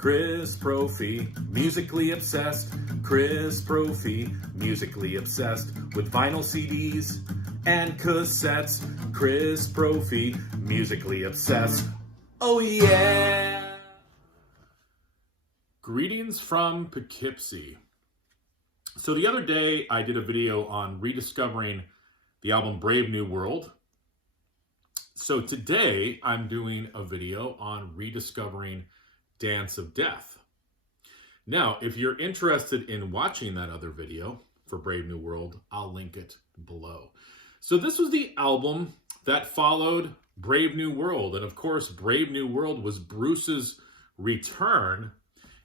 Chris Prophy, musically obsessed. Chris Prophy, musically obsessed with vinyl CDs and cassettes. Chris Prophy, musically obsessed. Oh yeah! Greetings from Poughkeepsie. So the other day I did a video on rediscovering the album Brave New World. So today I'm doing a video on rediscovering Dance of Death. Now, if you're interested in watching that other video for Brave New World, I'll link it below. So this was the album that followed Brave New World. And of course, Brave New World was Bruce's return.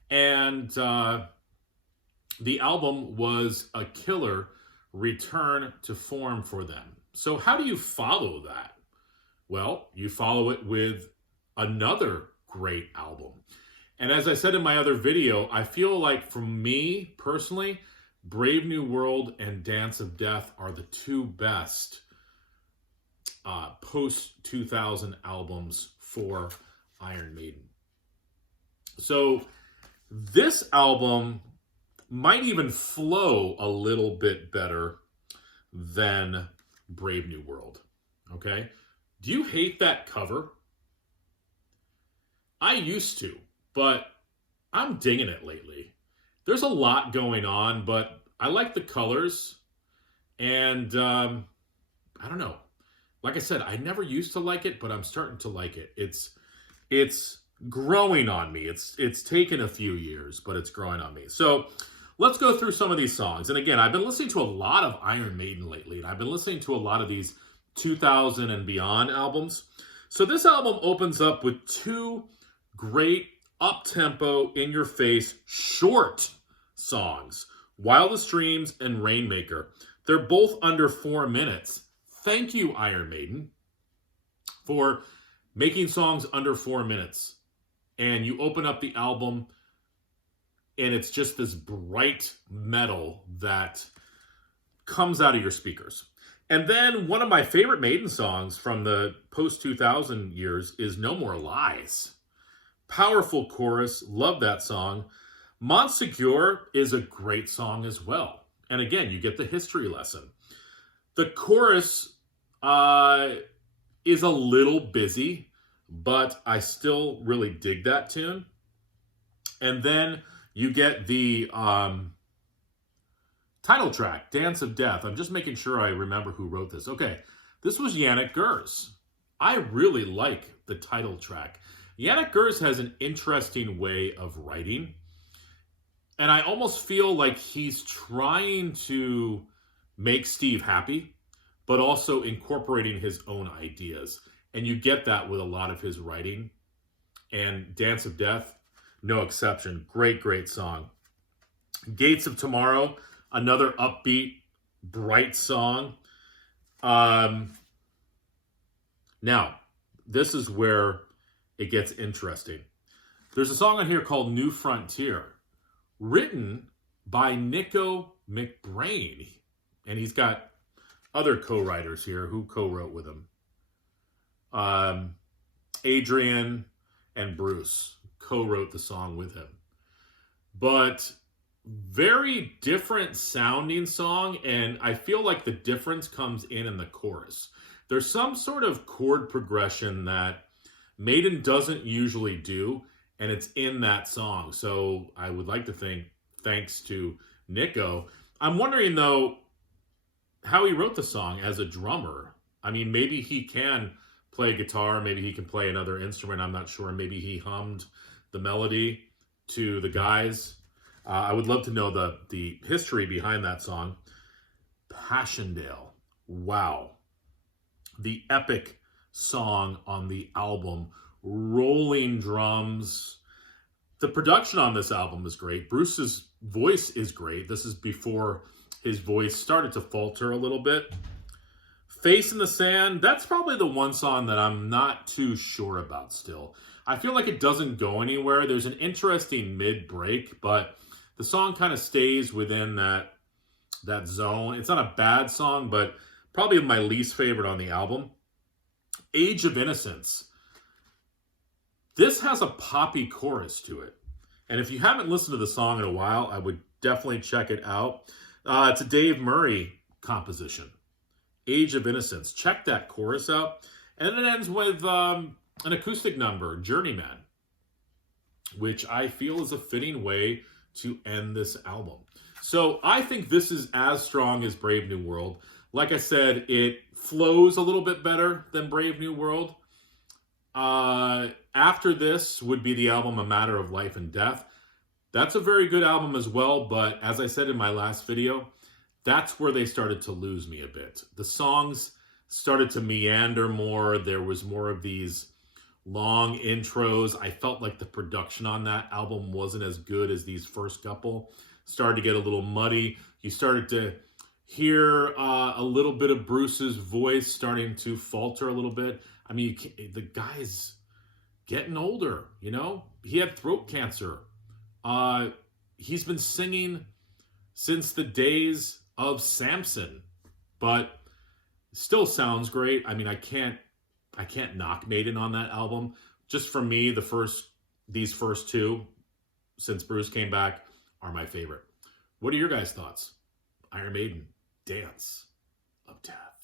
And the album was a killer return to form for them. So how do you follow that? Well, you follow it with another great album. And as I said in my other video, I feel like for me personally, Brave New World and Dance of Death are the two best post-2000 albums for Iron Maiden. So this album might even flow a little bit better than Brave New World, okay? Do you hate that cover? I used to, but I'm digging it lately. There's a lot going on, but I like the colors, and I don't know. Like I said, I never used to like it, but I'm starting to like it. It's growing on me. It's taken a few years, but it's growing on me. So let's go through some of these songs. And again, I've been listening to a lot of Iron Maiden lately, and I've been listening to a lot of these 2000 and beyond albums. So this album opens up with two great up-tempo, in-your-face, short songs, Wildest Dreams and Rainmaker. They're both under 4 minutes. Thank you, Iron Maiden, for making songs under 4 minutes. And you open up the album, and it's just this bright metal that comes out of your speakers. And then one of my favorite Maiden songs from the post-2000 years is No More Lies. Powerful chorus, love that song. Montsegur is a great song as well. And again, you get the history lesson. The chorus is a little busy, but I still really dig that tune. And then you get the title track, Dance of Death. I'm just making sure I remember who wrote this. Okay, this was Yannick Gers. I really like the title track. Yannick Gers has an interesting way of writing, and I almost feel like he's trying to make Steve happy, but also incorporating his own ideas. And you get that with a lot of his writing. And Dance of Death, no exception. Great, great song. Gates of Tomorrow, another upbeat, bright song. Now, this is where it gets interesting. There's a song on here called New Frontier, written by Nico McBrain. And he's got other co-writers here who co-wrote with him. Adrian and Bruce co-wrote the song with him. But very different sounding song, and I feel like the difference comes in the chorus. There's some sort of chord progression that Maiden doesn't usually do, and it's in that song. So I would like to think, thanks to Nico. I'm wondering, though, how he wrote the song as a drummer. I mean, maybe he can play guitar, maybe he can play another instrument, I'm not sure. Maybe he hummed the melody to the guys. I would love to know the history behind that song. Passchendaele. Wow. The epic song on the album. Rolling drums. The production on this album is great. Bruce's voice is great. This is before his voice started to falter a little bit. Face in the Sand, that's probably the one song that I'm not too sure about still. I feel like it doesn't go anywhere. There's an interesting mid-break, but the song kind of stays within that zone. It's not a bad song, but probably my least favorite on the album. Age of Innocence. This has a poppy chorus to it. And if you haven't listened to the song in a while, I would definitely check it out. It's a Dave Murray composition, Age of Innocence. Check that chorus out. And it ends with an acoustic number, Journeyman, which I feel is a fitting way to end this album. So I think this is as strong as Brave New World. Like I said, it flows a little bit better than Brave New World. After this would be the album A Matter of Life and Death. That's a very good album as well, but as I said in my last video, that's where they started to lose me a bit. The songs started to meander more. There was more of these long intros. I felt like the production on that album wasn't as good as these first couple. Started to get a little muddy. You started to hear a little bit of Bruce's voice starting to falter a little bit. I mean, the guy's getting older, you know? He had throat cancer. He's been singing since the days of Samson, but still sounds great. I mean, I can't knock Maiden on that album. Just for me, these first two, since Bruce came back, are my favorite. What are your guys' thoughts? Iron Maiden, Dance of Death.